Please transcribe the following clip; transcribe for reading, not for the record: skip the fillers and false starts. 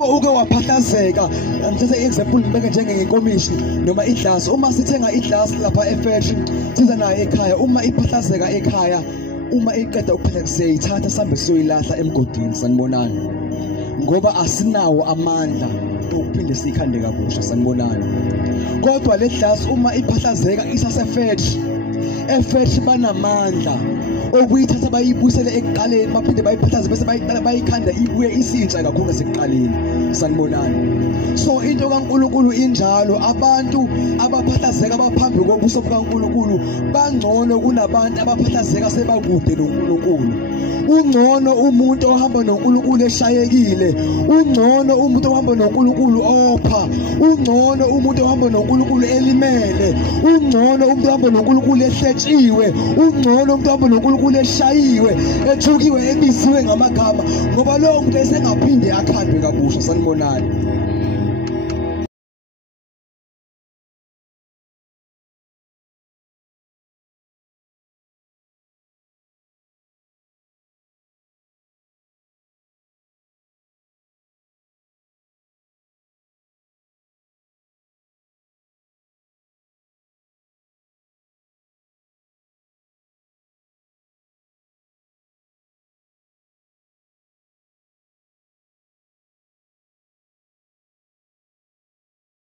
Uke waphahlazeka, ngithatha example ngibeke njengenkomishi noma idlasi. Uma sithenga idlasi lapha efactory siza nayo ekhaya, uma iphahlazeka ekhaya, uma iqeda ukuphatha siyayithatha sambe siyoyilahla emgodini, sanibonani, ngoba asinawo amandla ukuphinde siyikhande kabusha, sanibonani. Kodwa le glasi uma iphahlazeka isasefactory, efactory banamandla okuyithatha bayibuyisele ekuqaleni, baphinde bayiphathaze bese bayikhanda ibuye isintsha kakhulu nasekuqaleni, sanibonani. So into kaNkulunkulu injalo, abantu abaphahlazeka abaphambi kobuso bukaNkulunkulu bangcono kunabantu abaphahlazeka sebakude noNkulunkulu. Ungcono umuntu ohamba noNkulunkulu eshayekile, ungcono umuntu ohamba noNkulunkulu opha, ungcono umuntu ohamba noNkulunkulu elimele, ungcono umuntu ohamba noNkulunkulu ehletshiwe, ungcono umuntu ohamba noNkulunkulu eshayiwe, ethukiwe, ebisiwe ngamagama, ngoba lowo muntu esengaphinde akhandwe kabusha, sanibonani.